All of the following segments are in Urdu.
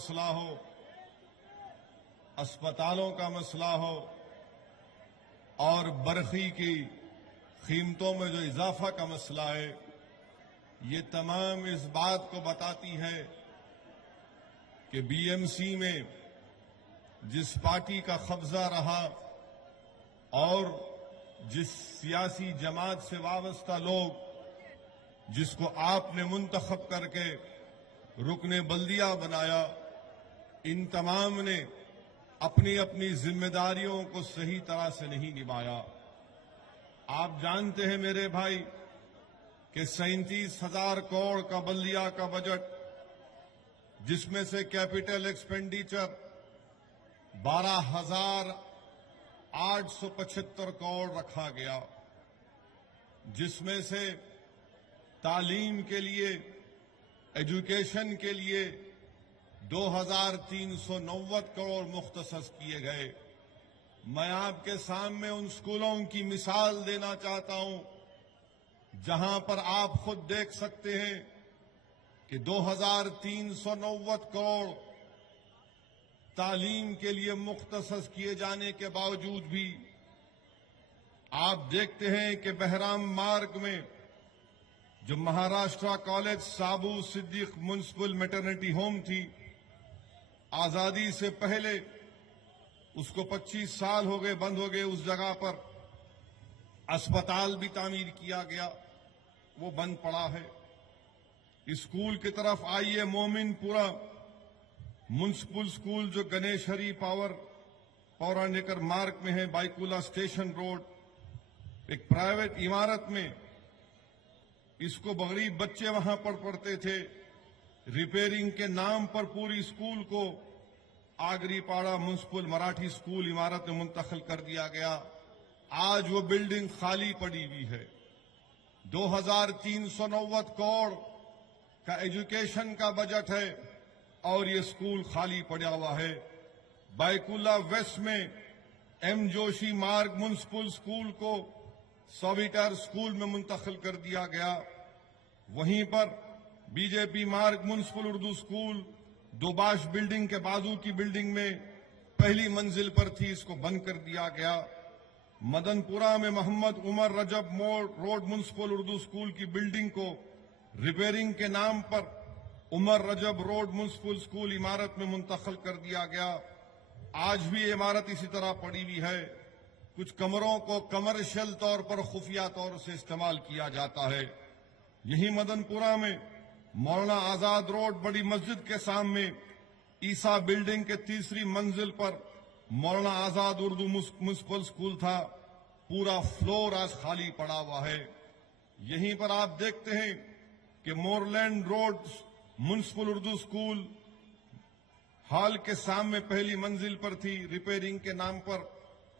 مسئلہ ہو، اسپتالوں کا مسئلہ ہو اور برقی کی قیمتوں میں جو اضافہ کا مسئلہ ہے، یہ تمام اس بات کو بتاتی ہے کہ بی ایم سی میں جس پارٹی کا قبضہ رہا اور جس سیاسی جماعت سے وابستہ لوگ جس کو آپ نے منتخب کر کے رکن بلدیہ بنایا، ان تمام نے اپنی اپنی ذمہ داریوں کو صحیح طرح سے نہیں نبھایا۔ آپ جانتے ہیں میرے بھائی کہ 37,000 کروڑ کا بلدیہ کا بجٹ، جس میں سے کیپٹل ایکسپینڈیچر 12,875 کروڑ رکھا گیا، جس میں سے تعلیم کے لیے، ایجوکیشن کے لیے 2,390 کروڑ مختص کیے گئے۔ میں آپ کے سامنے ان اسکولوں کی مثال دینا چاہتا ہوں جہاں پر آپ خود دیکھ سکتے ہیں کہ 2,390 کروڑ تعلیم کے لیے مختص کیے جانے کے باوجود بھی آپ دیکھتے ہیں کہ بہرام مارگ میں جو مہاراشٹرا کالج سابو صدیق میونسپل میٹرنٹی ہوم تھی، آزادی سے پہلے اس کو 25 سال ہو گئے بند ہو گئے، اس جگہ پر اسپتال بھی تعمیر کیا گیا، وہ بند پڑا ہے۔ اسکول کی طرف آئیے، مومن پورا میونسپل اسکول جو گنیش ہری پورا نکر مارگ میں ہے، بائیکولا اسٹیشن روڈ، ایک پرائیویٹ عمارت میں اس کو غریب بچے وہاں پر پڑھتے تھے، ریپیئرنگ کے نام پر پوری اسکول کو آگری پاڑا میونسپل مراٹھی اسکول عمارت میں منتقل کر دیا گیا۔ آج وہ بلڈنگ خالی پڑی ہوئی ہے۔ 2,390 کروڑ کا ایجوکیشن کا بجٹ ہے اور یہ اسکول خالی پڑا ہوا ہے۔ بائیکولا ویسٹ میں ایم جوشی مارگ میونسپل اسکول کو سویٹر اسکول میں منتقل کر دیا گیا۔ وہیں پر بی جے پی مارگ میونسپل اردو اسکول دوباش بلڈنگ کے بازو کی بلڈنگ میں پہلی منزل پر تھی، اس کو بند کر دیا گیا۔ مدن پورہ میں محمد عمر رجب روڈ میونسپل اردو اسکول کی بلڈنگ کو ریپیئرنگ کے نام پر عمر رجب روڈ میونسپل اسکول عمارت میں منتقل کر دیا گیا۔ آج بھی یہ عمارت اسی طرح پڑی ہوئی ہے۔ کچھ کمروں کو کمرشل طور پر خفیہ طور سے استعمال کیا جاتا ہے۔ یہی مدن پورہ میں مولانا آزاد روڈ بڑی مسجد کے سامنے عیسیٰ بلڈنگ کے تیسری منزل پر مولانا آزاد اردو میونسپل اسکول تھا، پورا فلور آج خالی پڑا ہوا ہے۔ یہیں پر آپ دیکھتے ہیں کہ Moreland road municipal Urdu school hall کے سامنے پہلی منزل پر تھی، ریپیئرنگ کے نام پر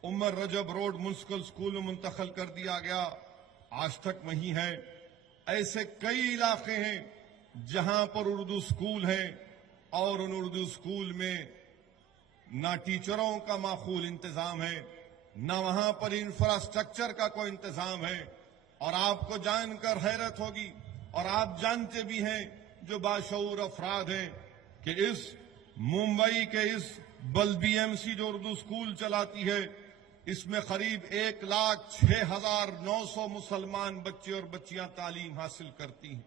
عمر رجب روڈ میونسپل اسکول میں منتقل کر دیا گیا، آج تک وہیں ہے۔ ایسے کئی علاقے ہیں جہاں پر اردو اسکول ہیں اور ان اردو اسکول میں نہ ٹیچروں کا معقول انتظام ہے، نہ وہاں پر انفراسٹرکچر کا کوئی انتظام ہے۔ اور آپ کو جان کر حیرت ہوگی، اور آپ جانتے بھی ہیں جو باشعور افراد ہیں، کہ اس ممبئی کے اس بی ایم سی جو اردو اسکول چلاتی ہے، اس میں قریب 1,06,900 مسلمان بچے اور بچیاں تعلیم حاصل کرتی ہیں۔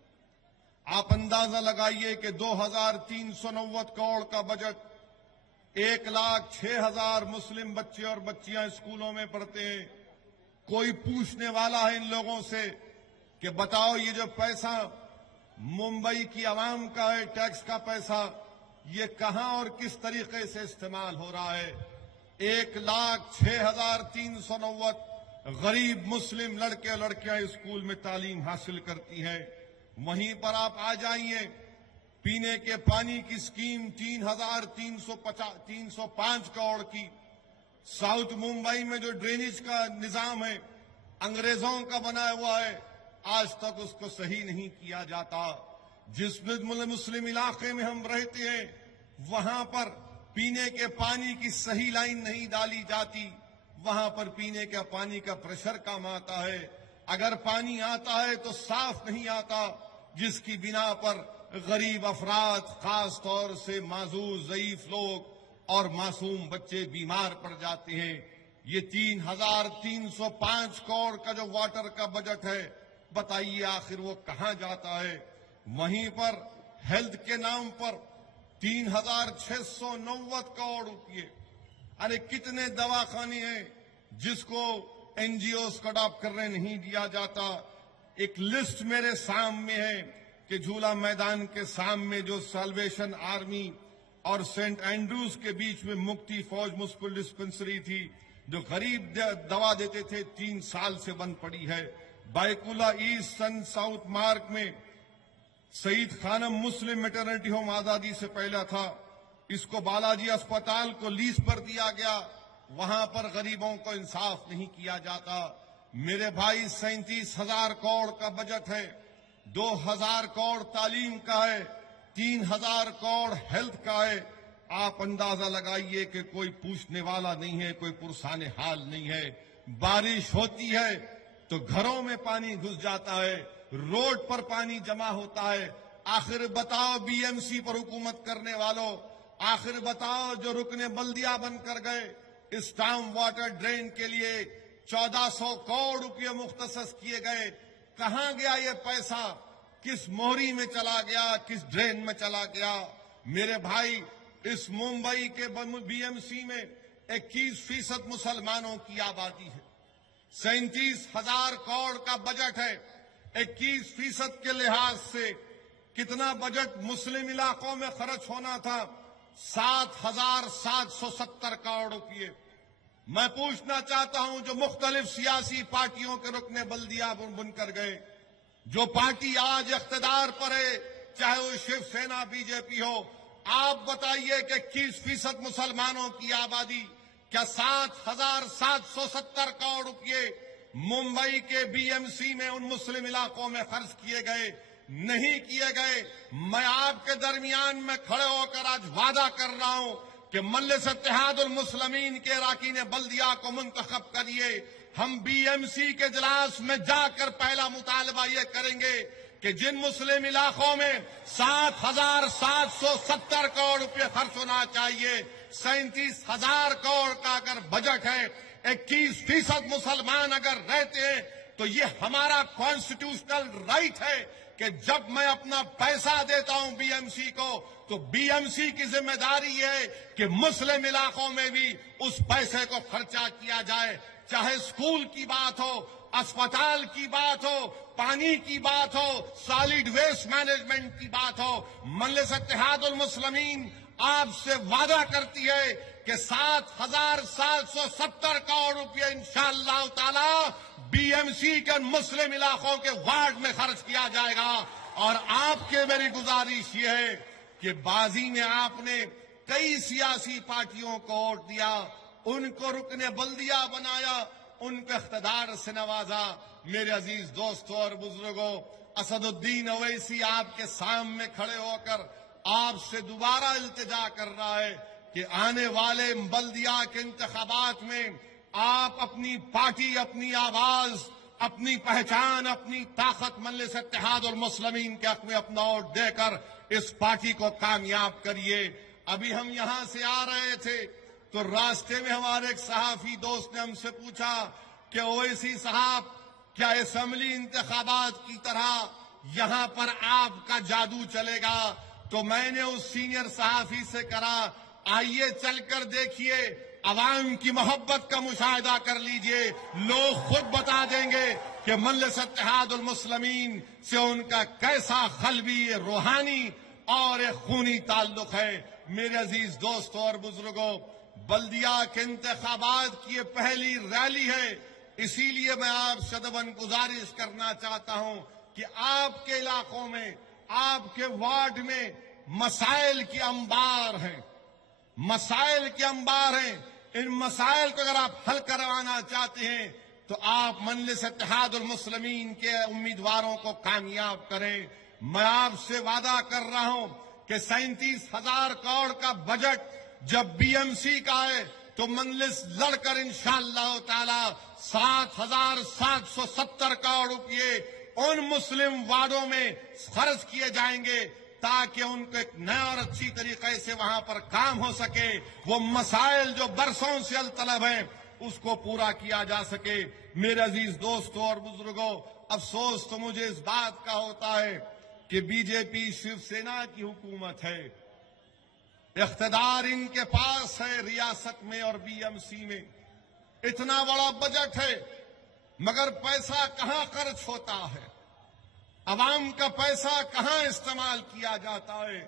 آپ اندازہ لگائیے کہ 2,390 کروڑ کا بجٹ، 1,06,000 مسلم بچے اور بچیاں اسکولوں میں پڑھتے ہیں۔ کوئی پوچھنے والا ہے ان لوگوں سے کہ بتاؤ یہ جو پیسہ ممبئی کی عوام کا ہے، ٹیکس کا پیسہ، یہ کہاں اور کس طریقے سے استعمال ہو رہا ہے؟ 1,06,390 غریب مسلم لڑکے اور لڑکیاں اسکول میں تعلیم حاصل کرتی ہیں۔ وہیں پر آپ آ جائیے، پینے کے پانی کی اسکیم 3,305 کروڑ کی۔ ساؤتھ ممبئی میں جو ڈرینیج کا نظام ہے، انگریزوں کا بنا ہوا ہے، آج تک اس کو صحیح نہیں کیا جاتا۔ جس مسلم علاقے میں ہم رہتے ہیں، وہاں پر پینے کے پانی کی صحیح لائن نہیں ڈالی جاتی، وہاں پر پینے کے پانی کا پریشر کم آتا ہے، اگر پانی آتا ہے تو صاف نہیں آتا، جس کی بنا پر غریب افراد، خاص طور سے معذور ضعیف لوگ اور معصوم بچے بیمار پڑ جاتے ہیں۔ یہ 3,305 کروڑ کا جو واٹر کا بجٹ ہے، بتائیے آخر وہ کہاں جاتا ہے؟ وہیں پر ہیلتھ کے نام پر 3,690 کروڑ روپئے۔ ارے کتنے دواخانے ہیں جس کو این جی اوز کو اڈاپٹ کرنے نہیں دیا جاتا؟ ایک لسٹ میرے سامنے ہے کہ جھولا میدان کے سامنے جو سیلویشن آرمی اور سینٹ اینڈروز کے بیچ میں مکتی فوج میونسپل ڈسپنسری تھی، جو غریب دوا دیتے تھے، 3 سال سے بند پڑی ہے۔ بائیکولا ایسٹ اینڈ ساؤتھ مارگ میں سعید خانم مسلم میٹرنٹی ہوم آزادی سے پہلا تھا، اس کو بالاجی اسپتال کو لیز پر دیا گیا، وہاں پر غریبوں کو انصاف نہیں کیا جاتا۔ میرے بھائی 37,000 کروڑ کا بجٹ ہے، 2,000 کروڑ تعلیم کا ہے، 3,000 کروڑ ہیلتھ کا ہے۔ آپ اندازہ لگائیے کہ کوئی پوچھنے والا نہیں ہے، کوئی پرسان حال نہیں ہے۔ بارش ہوتی ہے تو گھروں میں پانی گھس جاتا ہے، روڈ پر پانی جمع ہوتا ہے۔ آخر بتاؤ بی ایم سی پر حکومت کرنے والوں، آخر بتاؤ جو رکن بلدیہ بن کر گئے، اسٹام واٹر ڈرین کے لیے 1,400 کروڑ روپے مختص کیے گئے، کہاں گیا یہ پیسہ؟ کس موہری میں چلا گیا، کس ڈرین میں چلا گیا؟ میرے بھائی، اس ممبئی کے بی ایم سی میں 21% مسلمانوں کی آبادی ہے، 37,000 کروڑ کا بجٹ ہے۔ 21% کے لحاظ سے کتنا بجٹ مسلم علاقوں میں خرچ ہونا تھا؟ 7,770 کروڑ روپئے۔ میں پوچھنا چاہتا ہوں جو مختلف سیاسی پارٹیوں کے رکن بلدیہ بن کر گئے، جو پارٹی آج اقتدار پر ہے، چاہے وہ شیو سینا بی جے پی ہو، آپ بتائیے کہ 21% مسلمانوں کی آبادی، کیا 7,770 کروڑ روپئے ممبئی کے بی ایم سی میں ان مسلم علاقوں میں خرچ کیے گئے؟ نہیں کیے گئے۔ میں آپ کے درمیان میں کھڑے ہو کر آج وعدہ کر رہا ہوں کہ مجلس اتحاد المسلمین کے اراکین بلدیہ کو منتخب کریے۔ ہم بی ایم سی کے اجلاس میں جا کر پہلا مطالبہ یہ کریں گے کہ جن مسلم علاقوں میں 7,770 کروڑ روپے خرچ ہونا چاہیے، 37,000 کروڑ کا اگر بجٹ ہے، 21% مسلمان اگر رہتے ہیں، تو یہ ہمارا کانسٹیٹیوشنل رائٹ ہے کہ جب میں اپنا پیسہ دیتا ہوں بی ایم سی کو، تو بی ایم سی کی ذمہ داری ہے کہ مسلم علاقوں میں بھی اس پیسے کو خرچہ کیا جائے، چاہے اسکول کی بات ہو، اسپتال کی بات ہو، پانی کی بات ہو، سالڈ ویسٹ مینجمنٹ کی بات ہو۔ مجلس اتحاد المسلمین آپ سے وعدہ کرتی ہے کہ 7,770 کروڑ روپے انشاءاللہ تعالی بی ایم سی کے مسلم علاقوں کے وارڈ میں خرچ کیا جائے گا۔ اور آپ کے میری گزارش یہ ہے کہ بازی میں آپ نے کئی سیاسی پارٹیوں کو ووٹ دیا، ان کو رکن بلدیہ بنایا، ان کو اقتدار سے نوازا۔ میرے عزیز دوستوں اور بزرگوں، اسد الدین اویسی آپ کے سامنے کھڑے ہو کر آپ سے دوبارہ التجا کر رہا ہے کہ آنے والے بلدیہ کے انتخابات میں آپ اپنی پارٹی، اپنی آواز، اپنی پہچان، اپنی طاقت مجلس اتحاد المسلمین کے حق میں اپنا ووٹ دے کر اس پارٹی کو کامیاب کریے۔ ابھی ہم یہاں سے آ رہے تھے تو راستے میں ہمارے ایک صحافی دوست نے ہم سے پوچھا کہ اویسی صاحب، کیا اسمبلی انتخابات کی طرح یہاں پر آپ کا جادو چلے گا؟ تو میں نے اس سینئر صحافی سے کہا، آئیے چل کر دیکھیے، عوام کی محبت کا مشاہدہ کر لیجئے، لوگ خود بتا دیں گے کہ مجلس اتحاد المسلمین سے ان کا کیسا قلبی، روحانی اور ایک خونی تعلق ہے۔ میرے عزیز دوستوں اور بزرگوں، بلدیہ کے انتخابات کی یہ پہلی ریلی ہے، اسی لیے میں آپ سے دبن گزارش کرنا چاہتا ہوں کہ آپ کے علاقوں میں، آپ کے وارڈ میں مسائل کی انبار ہیں، مسائل کے انبار ہیں۔ ان مسائل کو اگر آپ حل کروانا چاہتے ہیں تو آپ مجلس اتحاد المسلمین کے امیدواروں کو کامیاب کریں۔ میں آپ سے وعدہ کر رہا ہوں کہ 37,000 کروڑ کا بجٹ جب بی ایم سی کا ہے تو مجلس لڑ کر انشاءاللہ تعالی 7,770 کروڑ روپئے ان مسلم وارڈوں میں خرچ کیے جائیں گے تاکہ ان کو ایک نیا اور اچھی طریقے سے وہاں پر کام ہو سکے، وہ مسائل جو برسوں سے الطلب ہیں اس کو پورا کیا جا سکے۔ میرے عزیز دوستوں اور بزرگوں، افسوس تو مجھے اس بات کا ہوتا ہے کہ بی جے پی شیو سینا کی حکومت ہے، اقتدار ان کے پاس ہے ریاست میں اور بی ایم سی میں، اتنا بڑا بجٹ ہے، مگر پیسہ کہاں خرچ ہوتا ہے، عوام کا پیسہ کہاں استعمال کیا جاتا ہے؟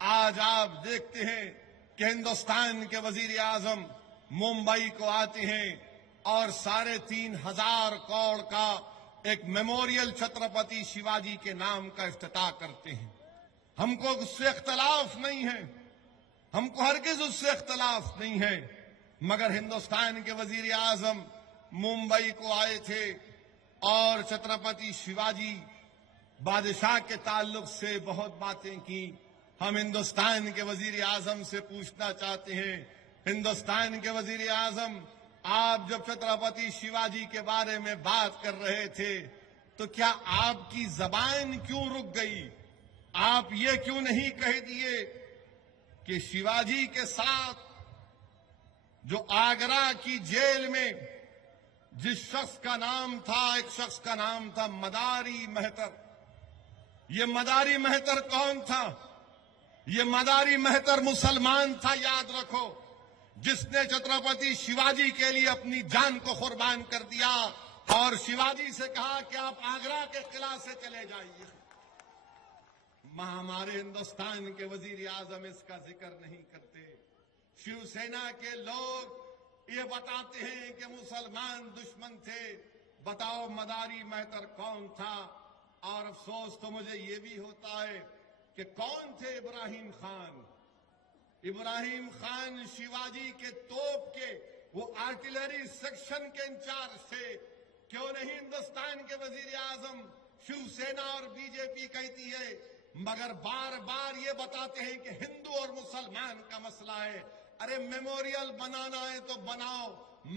آج آپ دیکھتے ہیں کہ ہندوستان کے وزیر اعظم ممبئی کو آتے ہیں اور 3,500 کروڑ کا ایک میموریل چھترپتی شیواجی کے نام کا افتتاح کرتے ہیں۔ ہم کو اس سے اختلاف نہیں ہے، ہم کو ہرگز اس سے اختلاف نہیں ہے، مگر ہندوستان کے وزیر اعظم ممبئی کو آئے تھے اور چھترپتی شیواجی بادشاہ کے تعلق سے بہت باتیں کی۔ ہم ہندوستان کے وزیر اعظم سے پوچھنا چاہتے ہیں، ہندوستان کے وزیر اعظم، آپ جب چھترپتی شیواجی کے بارے میں بات کر رہے تھے تو کیا آپ کی زبان کیوں رک گئی؟ آپ یہ کیوں نہیں کہہ دیے کہ شیواجی کے ساتھ جو آگرہ کی جیل میں جس شخص کا نام تھا، ایک شخص کا نام تھا مداری مہتر، یہ مداری مہتر کون تھا؟ یہ مداری مہتر مسلمان تھا، یاد رکھو، جس نے چھترپتی شیواجی کے لیے اپنی جان کو قربان کر دیا اور شیواجی سے کہا کہ آپ آگرہ کے قلعہ سے چلے جائیے۔ ہمارے ہندوستان کے وزیر اعظم اس کا ذکر نہیں کرتے۔ شیو سینا کے لوگ یہ بتاتے ہیں کہ مسلمان دشمن تھے۔ بتاؤ مداری مہتر کون تھا؟ اور افسوس تو مجھے یہ بھی ہوتا ہے کہ کون تھے ابراہیم خان؟ ابراہیم خان شیواجی کے توپ کے وہ آرٹلری سیکشن کے انچارج تھے۔ کیوں نہیں ہندوستان کے وزیر اعظم شیو سینا اور بی جے پی کہتی ہے، مگر بار بار یہ بتاتے ہیں کہ ہندو اور مسلمان کا مسئلہ ہے۔ ارے میموریل بنانا ہے تو بناؤ،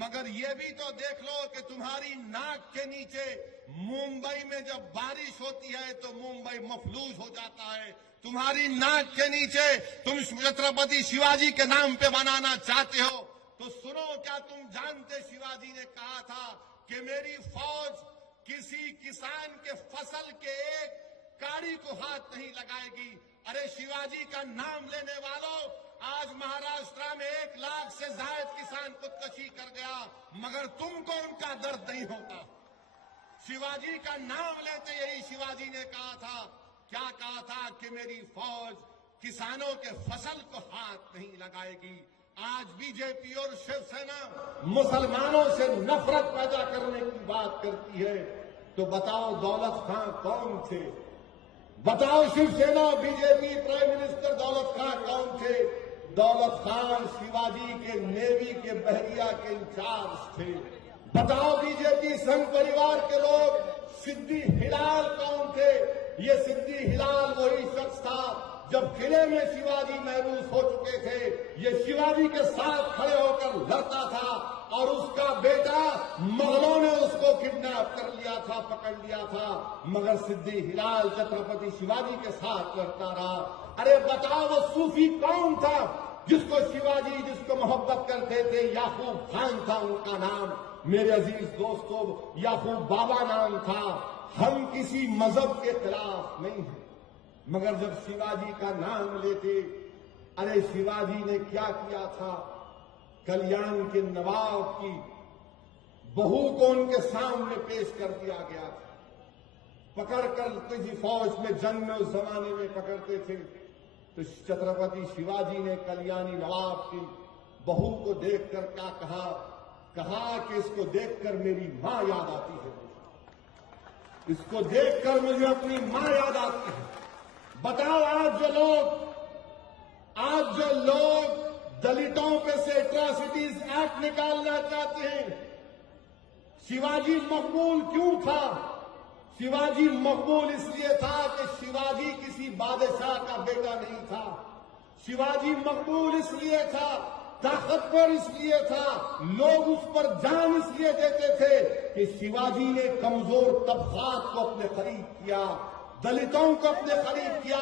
مگر یہ بھی تو دیکھ لو کہ تمہاری ناک کے نیچے ممبئی میں جب بارش ہوتی ہے تو ممبئی مفلوج ہو جاتا ہے۔ تمہاری ناک کے نیچے تم چھترپتی شیواجی کے نام پہ بنانا چاہتے ہو تو سنو، کیا تم جانتے شیواجی نے کہا تھا کہ میری فوج کسی کسان کے فصل کے ایک کاڑی کو ہاتھ نہیں لگائے گی۔ ارے شیواجی کا نام لینے والوں، آج مہاراشٹر میں 1 لاکھ سے زائد کسان خودکشی کر گیا، مگر تم کو ان کا درد نہیں ہوتا۔ شیواجی کا نام لیتے یہی شیواجی نے کہا تھا، کیا کہا تھا کہ میری فوج کسانوں کے فصل کو ہاتھ نہیں لگائے گی۔ آج بی جے پی اور شیو سینا مسلمانوں سے نفرت پیدا کرنے کی بات کرتی ہے، تو بتاؤ دولت خان کون تھے؟ بتاؤ شیو سینا بی جے پی پرائم منسٹر دولت خان کون تھے؟ دولت خان شیواجی کے نیوی کے بحریہ کے انچارج تھے۔ بتاؤ بی جے پی سنگھ پریوار کے لوگ سدھی ہلال کون تھے؟ یہ سدھی ہلال وہی شخص تھا جب قلعے میں شیواجی محبوس ہو چکے تھے، یہ شیواجی کے ساتھ کھڑے ہو کر لڑتا تھا اور اس کا بیٹا مغلوں نے اس کو کڈنیپ کر لیا تھا، پکڑ لیا تھا، مگر سدھی ہلال چھترپتی شیواجی کے ساتھ لڑتا رہا۔ ارے بتاؤ وہ صوفی کون تھا جس کو شیواجی جس کو محبت کرتے تھے؟ یعقوب خان تھا ان کا نام۔ میرے عزیز دوستو، یعقوب بابا نام تھا۔ ہم کسی مذہب کے خلاف نہیں ہیں، مگر جب شیواجی کا نام لیتے، ارے شیواجی نے کیا کیا تھا؟ کلیان کے نواب کی بہو کو ان کے سامنے پیش کر دیا گیا تھا، پکڑ کر کسی فوج میں جنگ میں اس زمانے میں پکڑتے تھے، تو چھترپتی شیواجی نے کلیانی نواب کی بہو کو دیکھ کر کیا کہا کہ اس کو دیکھ کر میری ماں یاد آتی ہے، اس کو دیکھ کر مجھے اپنی ماں یاد آتی ہے۔ بتاؤ آج جو لوگ دلتوں پہ سے ایٹراسٹیز ایکٹ نکالنا چاہتے ہیں، شیواجی مقبول کیوں تھا؟ شیواجی مقبول اس لیے تھا کہ شیواجی کسی بادشاہ کا بیٹا نہیں تھا۔ شیواجی مقبول اس لیے تھا، طاقتور اس لیے تھا، لوگ اس پر جان اس لیے دیتے تھے کہ شیواجی نے کمزور طبقات کو اپنے قریب کیا، دلتوں کو اپنے قریب کیا،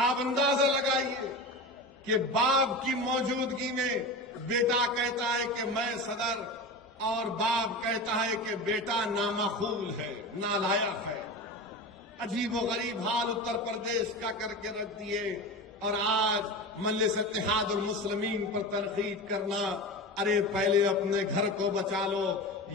آپ اندازہ لگائیے کہ باپ کی موجودگی میں بیٹا کہتا ہے کہ میں صدر، اور باپ کہتا ہے کہ بیٹا نامعقول ہے، نالائق ہے۔ عجیب و غریب حال اتر پردیش کا کر کے رکھ دیے، اور آج مجلس اتحاد المسلمین پر تنقید کرنا، ارے پہلے اپنے گھر کو بچا لو،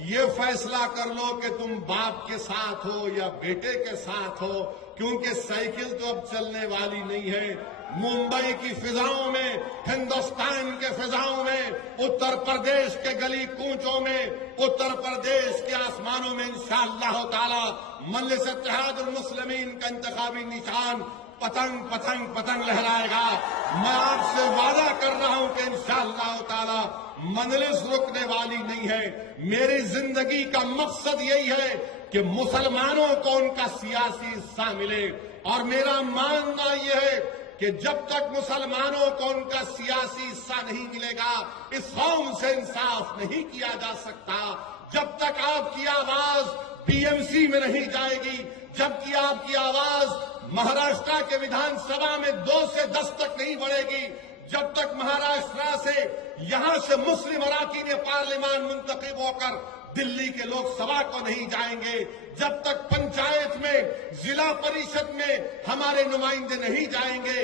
یہ فیصلہ کر لو کہ تم باپ کے ساتھ ہو یا بیٹے کے ساتھ ہو، کیونکہ سائیکل تو اب چلنے والی نہیں ہے۔ ممبئی کی فضاؤں میں، ہندوستان کے فضاؤں میں، اتر پردیش کے گلی کوچوں میں، اتر پردیش کے آسمانوں میں انشاءاللہ تعالی مجلس اتحاد المسلمین کا انتخابی نشان پتنگ پتنگ پتنگ لہرائے گا۔ میں آپ سے وعدہ کر رہا ہوں کہ انشاءاللہ تعالی مجلس رکنے والی نہیں ہے۔ میری زندگی کا مقصد یہی ہے کہ مسلمانوں کو ان کا سیاسی حصہ ملے، اور میرا ماننا یہ ہے کہ جب تک مسلمانوں کو ان کا سیاسی حصہ نہیں ملے گا، اس قوم سے انصاف نہیں کیا جا سکتا۔ جب تک آپ کی آواز پی ایم سی میں نہیں جائے گی، جبکہ آپ کی آواز مہاراشٹر کے ودھان سبھا میں 2 سے 10 تک نہیں بڑھے گی، جب تک مہاراشٹر سے یہاں سے مسلم اراکین پارلیمان منتخب ہو کر دلی کے لوک سبھا کو نہیں جائیں گے، جب تک پنچایت میں، ضلع پریشد میں ہمارے نمائندے نہیں جائیں گے،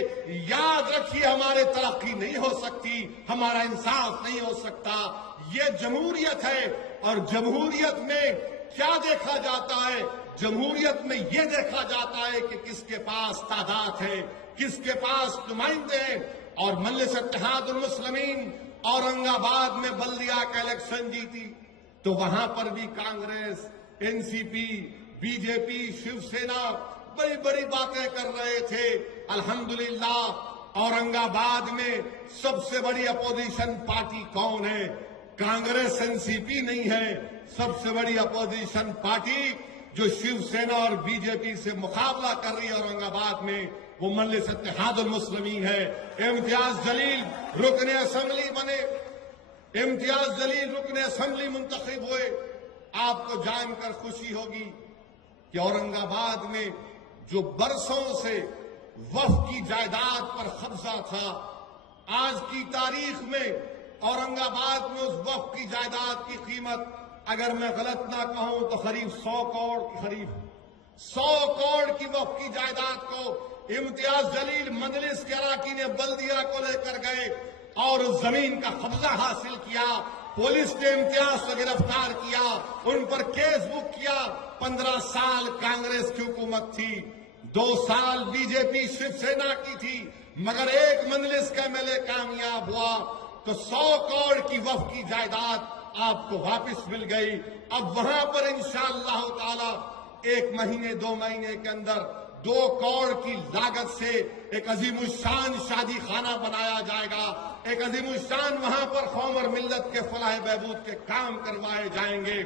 یاد رکھیے ہماری ترقی نہیں ہو سکتی، ہمارا انصاف نہیں ہو سکتا۔ یہ جمہوریت ہے، اور جمہوریت میں کیا دیکھا جاتا ہے؟ جمہوریت میں یہ دیکھا جاتا ہے کہ کس کے پاس تعداد ہے، کس کے پاس نمائندے ہیں۔ اور مجلس اتحاد المسلمین اورنگ آباد میں بلدیہ کا الیکشن جیتی تو وہاں پر بھی کانگریس، این سی پی، بی جے پی، شیو سینا بڑی بڑی باتیں کر رہے تھے۔ الحمدللہ اورنگ آباد میں سب سے بڑی اپوزیشن پارٹی کون ہے؟ کانگریس، این سی پی نہیں ہے۔ سب سے بڑی اپوزیشن پارٹی جو شیو سینا اور بی جے پی سے مقابلہ کر رہی ہے اورنگ آباد میں، وہ مجلس اتحاد المسلمین ہے۔ امتیاز جلیل رکن اسمبلی بنے، امتیاز جلیل رکن اسمبلی منتخب ہوئے۔ آپ کو جان کر خوشی ہوگی کہ اورنگ آباد میں جو برسوں سے وقف کی جائیداد پر قبضہ تھا، آج کی تاریخ میں اورنگ آباد میں اس وقف کی جائیداد کی قیمت، اگر میں غلط نہ کہوں تو قریب 100 کروڑ کی وقف کی جائیداد کو امتیاز جلیل مجلس کے اراکین بلدیہ کو لے کر گئے اور اس زمین کا قبضہ حاصل کیا۔ پولیس نے امتیاز کو گرفتار کیا، ان پر کیس بک کیا۔ 15 سال کانگریس کی حکومت تھی، 2 سال بی جے پی شیو سینا کی تھی، مگر ایک مجلس کا ایم ایل اے کامیاب ہوا تو 100 کروڑ کی وقف کی جائیداد آپ کو واپس مل گئی۔ اب وہاں پر انشاءاللہ تعالی 1 مہینے 2 مہینے کے اندر 2 کروڑ کی لاگت سے ایک عظیم الشان شادی خانہ بنایا جائے گا، ایک عظیم الشان وہاں پر قوم اور ملت کے فلاح بہبود کے کام کروائے جائیں گے۔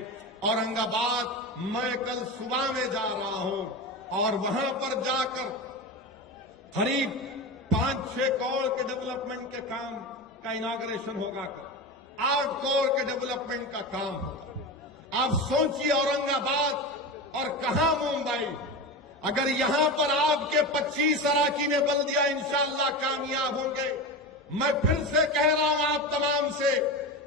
اورنگ آباد میں کل صبح میں جا رہا ہوں اور وہاں پر جا کر قریب 5-6 کروڑ کے ڈیولپمنٹ کے کام کا اناگریشن ہوگا، 8 کروڑ کے ڈیولپمنٹ کا کام ہوگا۔ آپ سوچیے اورنگ آباد اور کہاں ممبئی، اگر یہاں پر آپ کے 25 اراکین بلدیہ انشاءاللہ کامیاب ہوں گے، میں پھر سے کہہ رہا ہوں آپ تمام سے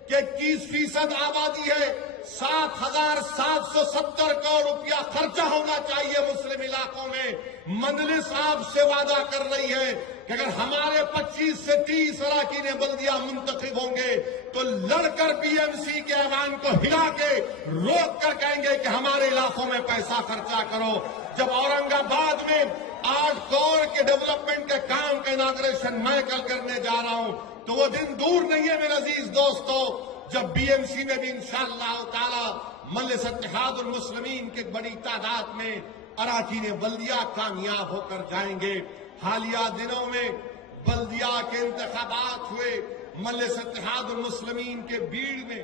کہ 21% آبادی ہے، 7,770 کروڑ روپیہ خرچہ ہونا چاہیے مسلم علاقوں میں۔ مجلس آپ سے وعدہ کر رہی ہے کہ اگر ہمارے 25 سے 30 اراکین بلدیہ منتخب ہوں گے تو لڑ کر پی ایم سی کے ایوان کو ہلا کے روک کر کہیں گے کہ ہمارے علاقوں میں پیسہ خرچہ کرو۔ جب اورنگ آباد میں 8 کروڑ کے ڈیولپمنٹ کے کام کا اناگریشن میں کل کرنے جا رہا ہوں تو وہ دن دور نہیں ہے میرے عزیز دوستو، جب بی ایم سی میں بھی انشاءاللہ تعالی مجلس اتحاد المسلمین کی بڑی تعداد میں اراکین بلدیہ کامیاب ہو کر جائیں گے۔ حالیہ دنوں میں بلدیہ کے انتخابات ہوئے، مجلس اتحاد المسلمین کے بیڑ میں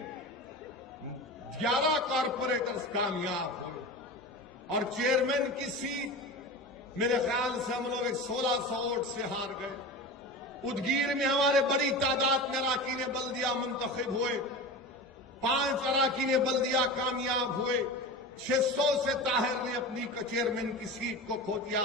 11 کارپوریٹرز کامیاب ہوئے اور چیئرمین کی سیٹ میرے خیال سے ہم لوگ 1600 ووٹ سے ہار گئے۔ ادگیر میں ہمارے بڑی تعداد میں اراکین بلدیہ منتخب ہوئے، 5 اراکین بلدیہ کامیاب ہوئے، 600 سے طاہر نے اپنی چیئرمین کی سیٹ کو کھو دیا۔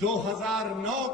2009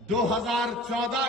2014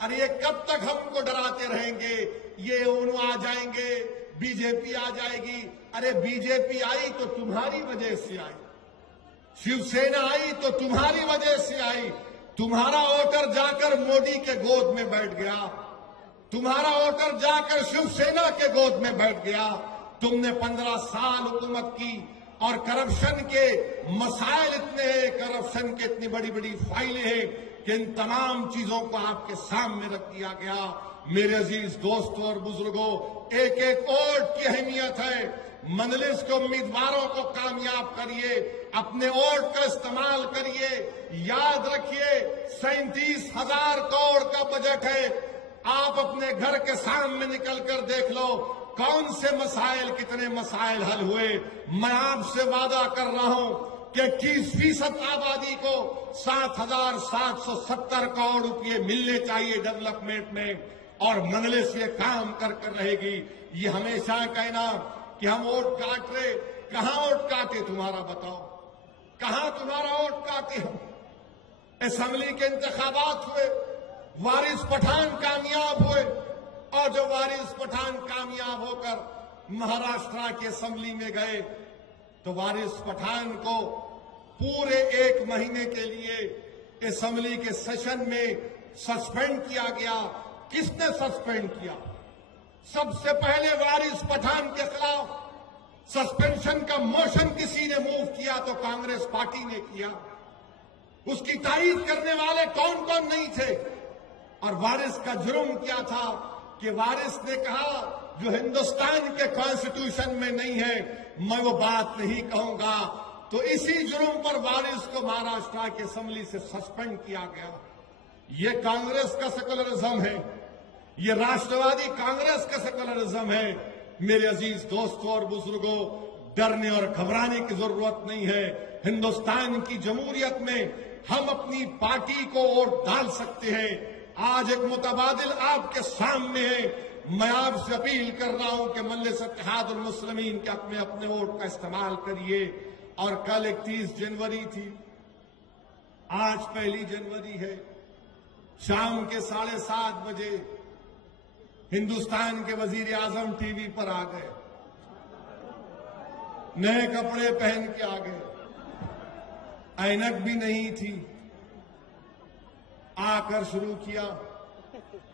ارے یہ کب تک ہم کو ڈراتے رہیں گے؟ یہ انو آ جائیں گے، بی جے پی آ جائے گی. ارے بی جے پی آئی تو تمہاری وجہ سے آئی، شیو سینا آئی تو تمہاری وجہ سے آئی. تمہارا ووٹر جا کر مودی کے گود میں بیٹھ گیا، تمہارا ووٹر جا کر شیو سینا کے گود میں بیٹھ گیا. تم نے 15 سال حکومت کی اور کرپشن کے مسائل اتنے ہیں، کرپشن کے اتنی بڑی بڑی فائلیں ہیں کہ ان تمام چیزوں کو آپ کے سامنے رکھ دیا گیا. میرے عزیز دوستوں اور بزرگوں، ایک ایک ووٹ کی اہمیت ہے. مجلس کے امیدواروں کو کامیاب کریے، اپنے ووٹ کا استعمال کریے. یاد رکھیے 37,000 کروڑ کا بجٹ ہے. آپ اپنے گھر کے سامنے نکل کر دیکھ لو کون سے مسائل، کتنے مسائل حل ہوئے. میں آپ سے وعدہ کر رہا ہوں کہ 21% آبادی کو 7,770 کروڑ روپئے ملنے چاہیے ڈیولپمنٹ میں، اور مجلس یہ کام کر رہے گی. یہ ہمیشہ کہنا کہ ہم ووٹ کاٹ رہے، کہاں ووٹ کاٹے تمہارا بتاؤ، کہاں تمہارا ووٹ کاٹے ہم؟ اسمبلی کے انتخابات ہوئے، وارث پٹھان کامیاب ہوئے، اور جو وارث پٹھان کامیاب ہو کر مہاراشٹر کی اسمبلی میں گئے تو وارث پٹھان کو پورے 1 مہینے کے لیے اسمبلی کے سیشن میں سسپینڈ کیا گیا. کس نے سسپینڈ کیا؟ سب سے پہلے وارث پٹھان کے خلاف سسپینشن کا موشن کسی نے موو کیا تو کانگریس پارٹی نے کیا. اس کی تائید کرنے والے کون کون نہیں تھے؟ اور وارث کا جرم کیا تھا کہ وارث نے کہا جو ہندوستان کے کانسٹیٹیوشن میں نہیں ہے میں وہ بات نہیں کہوں گا. تو اسی جرم پر وارث کو مہاراشٹر کی اسمبلی سے سسپینڈ کیا گیا. یہ کانگریس کا سیکولرزم ہے، یہ راشٹروادی کانگریس کا سیکولرزم ہے. میرے عزیز دوستوں اور بزرگوں، ڈرنے اور گھبرانے کی ضرورت نہیں ہے. ہندوستان کی جمہوریت میں ہم اپنی پارٹی کو ووٹ ڈال سکتے ہیں. آج ایک متبادل آپ کے سامنے ہے. میں آپ سے اپیل کر رہا ہوں کہ مجلس اتحاد المسلمین کے حق میں اپنے ووٹ کا استعمال کریے. اور کل 31 جنوری تھی، آج 1 جنوری ہے. شام کے 7:30 بجے ہندوستان کے وزیر اعظم ٹی وی پر آ گئے، نئے کپڑے پہن کے آ گئے، اینک بھی نہیں تھی. آ کر شروع کیا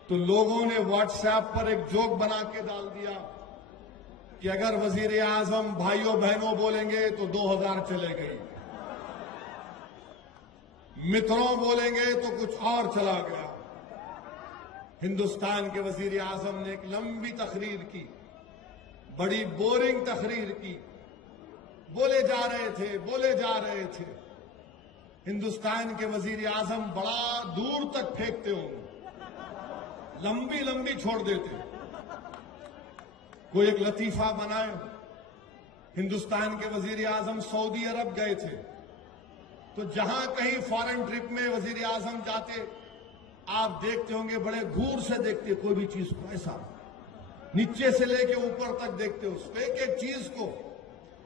تو لوگوں نے واٹس ایپ پر ایک جوک بنا کے ڈال دیا کہ اگر وزیر اعظم بھائیوں بہنوں بولیں گے تو 2000 چلے گئی، متروں بولیں گے تو کچھ اور چلا گیا. ہندوستان کے وزیر اعظم نے ایک لمبی تقریر کی، بڑی بورنگ تقریر کی. بولے جا رہے تھے. ہندوستان کے وزیر اعظم بڑا دور تک پھینکتے ہوں، لمبی چھوڑ دیتے. کوئی ایک لطیفہ بنائے. ہندوستان کے وزیر اعظم سعودی عرب گئے تھے تو جہاں کہیں فارن ٹرپ میں وزیر اعظم جاتے آپ دیکھتے ہوں گے بڑے غور سے دیکھتے، کوئی بھی چیز کو ایسا نیچے سے لے کے اوپر تک دیکھتے، اس کو ایک ایک چیز کو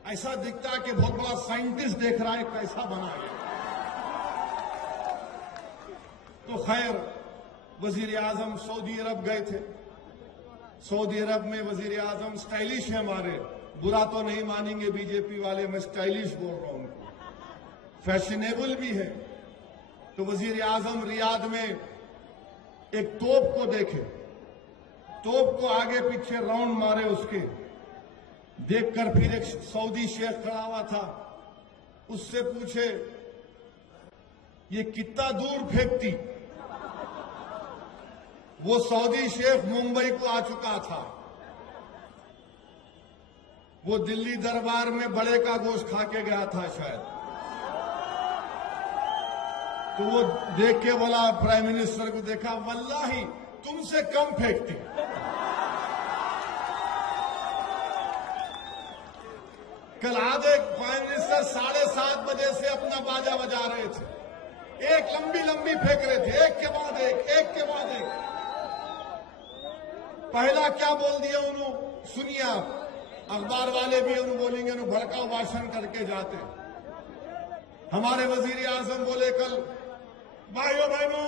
ایسا دکھتا کہ بہت بڑا سائنٹسٹ دیکھ رہا ہے کیسا بنا ہے. تو خیر وزیر اعظم سعودی عرب گئے تھے. سعودی عرب میں وزیر اعظم سٹائلش ہے، ہمارے برا تو نہیں مانیں گے بی جے پی والے، میں سٹائلش بول رہا ہوں، فیشنیبل بھی ہے. تو وزیر اعظم ریاض میں ایک توپ کو دیکھے، توپ کو آگے پیچھے راؤنڈ مارے، اس کے دیکھ کر پھر ایک سعودی شیخ کھڑا ہوا تھا، اس سے پوچھے یہ کتنا دور پھینکتی؟ وہ سعودی شیخ ممبئی کو آ چکا تھا، وہ دلی دربار میں بڑے کا گوشت کھا کے گیا تھا شاید. تو وہ دیکھ کے بولا، پرائم منسٹر کو دیکھا، واللہ تم سے کم پھینکتی. کل آدھے پرائم منسٹر 7:30 بجے سے اپنا باجا بجا رہے تھے، ایک لمبی پھینک رہے تھے، ایک کے بعد ایک. پہلا کیا بول دیا انہوں، سنیے آپ، اخبار والے بھی انہوں بولیں گے، انہوں بھڑکاؤ بھاشن کر کے جاتے. ہمارے وزیر اعظم بولے کل، بھائیو بہنوں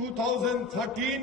2013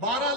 12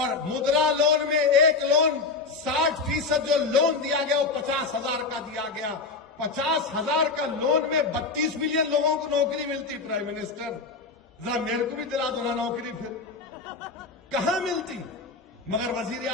اور مدرا لون میں ایک لون 60% جو لون دیا گیا وہ 50,000 کا دیا گیا. 50,000 کا لون میں 32 ملین لوگوں کو نوکری ملتی. پرائم منسٹر ذرا میرے کو بھی دلا دو نا نوکری. پھر کہاں ملتی؟ مگر وزیر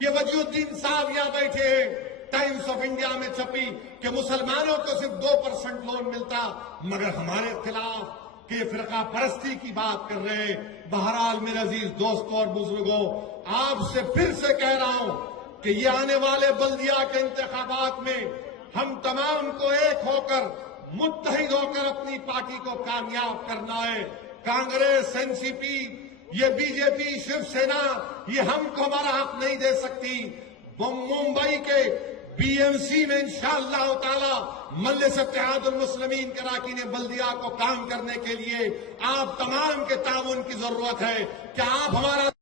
یہ وجی الدین صاحب یہاں بیٹھے ہیں، ٹائمز آف انڈیا میں چھپی کہ مسلمانوں کو صرف 2% لون ملتا، مگر ہمارے خلاف کہ یہ فرقہ پرستی کی بات کر رہے ہیں۔ بہرحال میرے عزیز دوستوں اور بزرگوں، آپ سے پھر سے کہہ رہا ہوں کہ یہ آنے والے بلدیہ کے انتخابات میں ہم تمام کو ایک ہو کر، متحد ہو کر اپنی پارٹی کو کامیاب کرنا ہے۔ کانگریس، این سی پی، یہ بی جے پی، شیو سینا، یہ ہم کو ہمارا حق نہیں دے سکتی۔ ممبئی کے بی ایم سی میں انشاءاللہ تعالی مجلس اتحاد المسلمین کراچی نے بلدیہ کو کام کرنے کے لیے آپ تمام کے تعاون کی ضرورت ہے۔ کیا آپ ہمارا